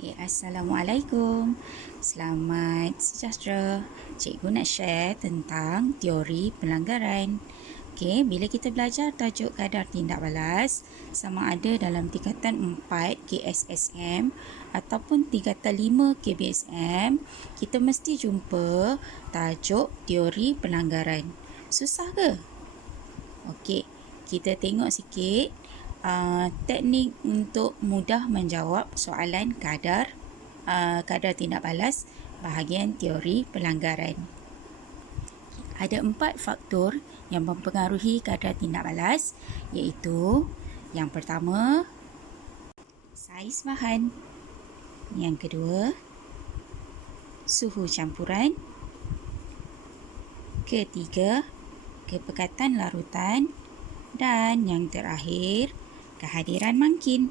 Assalamualaikum. Selamat sejahtera. Cikgu nak share tentang teori pelanggaran. Bila kita belajar tajuk kadar tindak balas sama ada dalam tingkatan 4 KSSM ataupun tingkatan 5 KBSM, kita mesti jumpa tajuk teori pelanggaran. Susah ke? Kita tengok sikit teknik untuk mudah menjawab soalan kadar tindak balas bahagian teori pelanggaran. Ada 4 faktor yang mempengaruhi kadar tindak balas, iaitu yang pertama, saiz bahan. Yang kedua, suhu campuran. Ketiga, kepekatan larutan. Dan yang terakhir, kehadiran mangkin.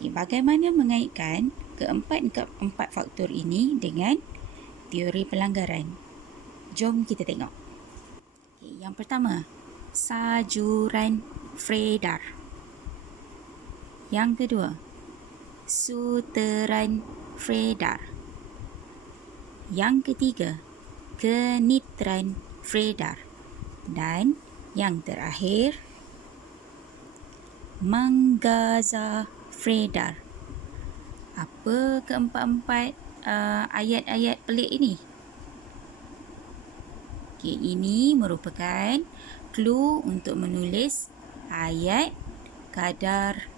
Bagaimana mengaitkan keempat faktor ini dengan teori pelanggaran? Jom kita tengok. Yang pertama, sajuran Fredar. Yang kedua, suteran Fredar. Yang ketiga, kenitran Fredar. Dan yang terakhir, menggaza Fredar. Apa keempat-empat ayat-ayat pelik ini? Ini merupakan clue untuk menulis ayat kadar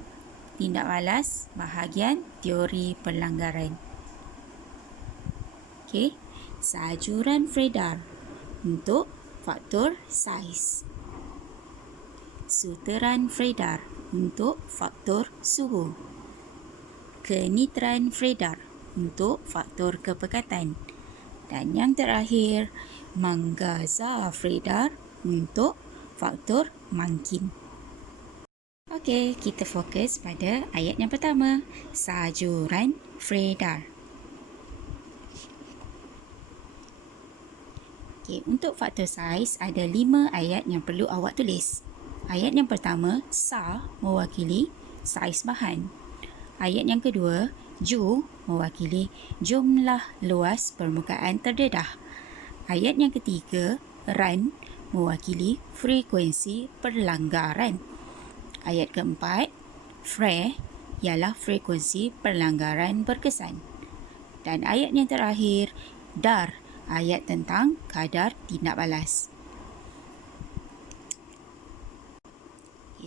tindak balas bahagian teori pelanggaran. Sajuran Fredar untuk faktor saiz. Suteran Fredar untuk faktor suhu. Kenitran Fredar untuk faktor kepekatan. Dan yang terakhir, menggaza Fredar untuk faktor mangkin. Kita fokus pada ayat yang pertama, sajuran Fredar. Untuk faktor saiz ada 5 ayat yang perlu awak tulis. Ayat yang pertama, sa mewakili saiz bahan. Ayat yang kedua, ju mewakili jumlah luas permukaan terdedah. Ayat yang ketiga, ran mewakili frekuensi pelanggaran. Ayat keempat, fre ialah frekuensi pelanggaran berkesan. Dan ayat yang terakhir, dar, ayat tentang kadar tindak balas.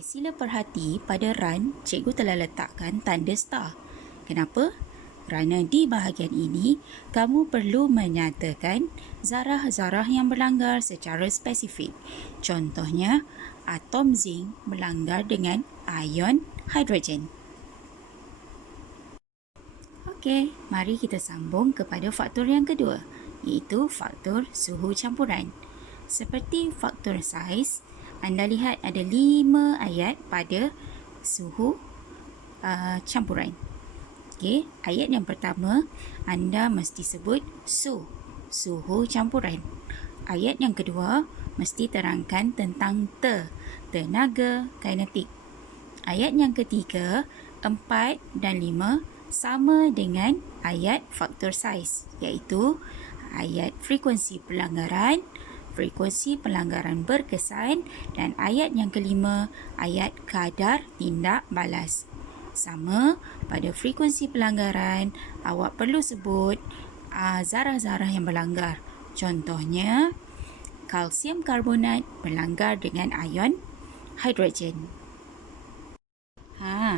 Sila perhati pada ran, cikgu telah letakkan tanda star. Kenapa? Kerana di bahagian ini, kamu perlu menyatakan zarah-zarah yang berlanggar secara spesifik. Contohnya, atom zinc berlanggar dengan ion hidrogen. Mari kita sambung kepada faktor yang kedua, iaitu faktor suhu campuran. Seperti faktor saiz, anda lihat ada 5 ayat pada suhu campuran. Ayat yang pertama, anda mesti sebut suhu campuran. Ayat yang kedua, mesti terangkan tentang tenaga kinetik. Ayat yang ketiga, 4 dan 5 sama dengan ayat faktor saiz, iaitu ayat frekuensi pelanggaran, frekuensi pelanggaran berkesan, dan ayat yang kelima, ayat kadar tindak balas. Sama pada frekuensi pelanggaran, awak perlu sebut zarah-zarah yang berlanggar. Contohnya, kalsium karbonat berlanggar dengan ion hidrogen.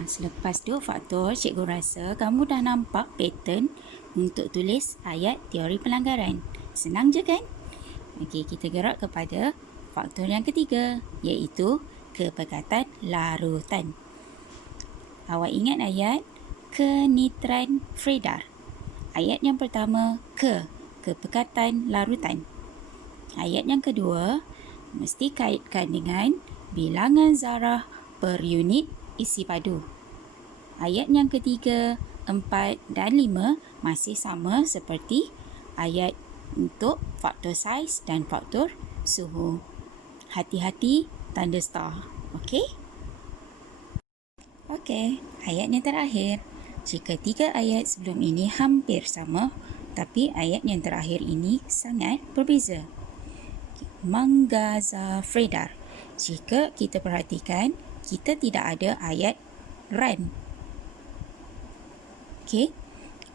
Selepas 2 faktor, cikgu rasa kamu dah nampak pattern untuk tulis ayat teori pelanggaran. Senang je kan? Kita gerak kepada faktor yang ketiga, iaitu kepekatan larutan. Awak ingat ayat kenitran Fredar. Ayat yang pertama, kepekatan larutan. Ayat yang kedua, mesti kaitkan dengan bilangan zarah per unit isi padu. Ayat yang ketiga, 4 dan 5 masih sama seperti ayat untuk faktor saiz dan faktor suhu. Hati-hati tanda star. Ayat yang terakhir, Jika 3 ayat sebelum ini hampir sama, tapi ayat yang terakhir ini sangat berbeza. Manggaza Fredar. Jika kita perhatikan, kita tidak ada ayat ran. Okey.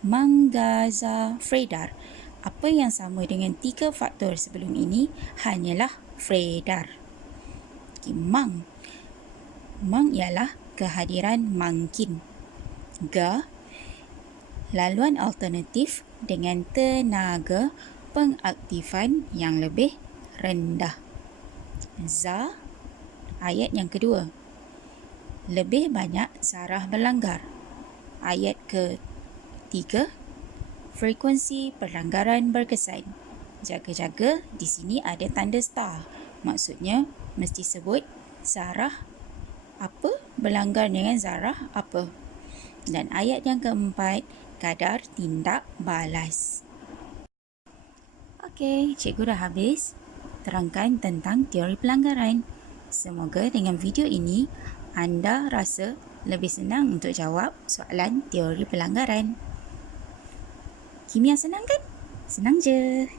Manggaza Fredar. Apa yang sama dengan 3 faktor sebelum ini hanyalah Fredar. Okay, mang. Mang ialah kehadiran mangkin. Ga, laluan alternatif dengan tenaga pengaktifan yang lebih rendah. Za, ayat yang kedua. Lebih banyak zarah berlanggar. Ayat ketiga, frekuensi pelanggaran berkesan. Jaga-jaga, di sini ada tanda star. Maksudnya, mesti sebut zarah apa berlanggar dengan zarah apa. Dan ayat yang keempat, kadar tindak balas. Okey, cikgu dah habis terangkan tentang teori pelanggaran. Semoga dengan video ini, anda rasa lebih senang untuk jawab soalan teori pelanggaran. Kimia senang kan? Senang je.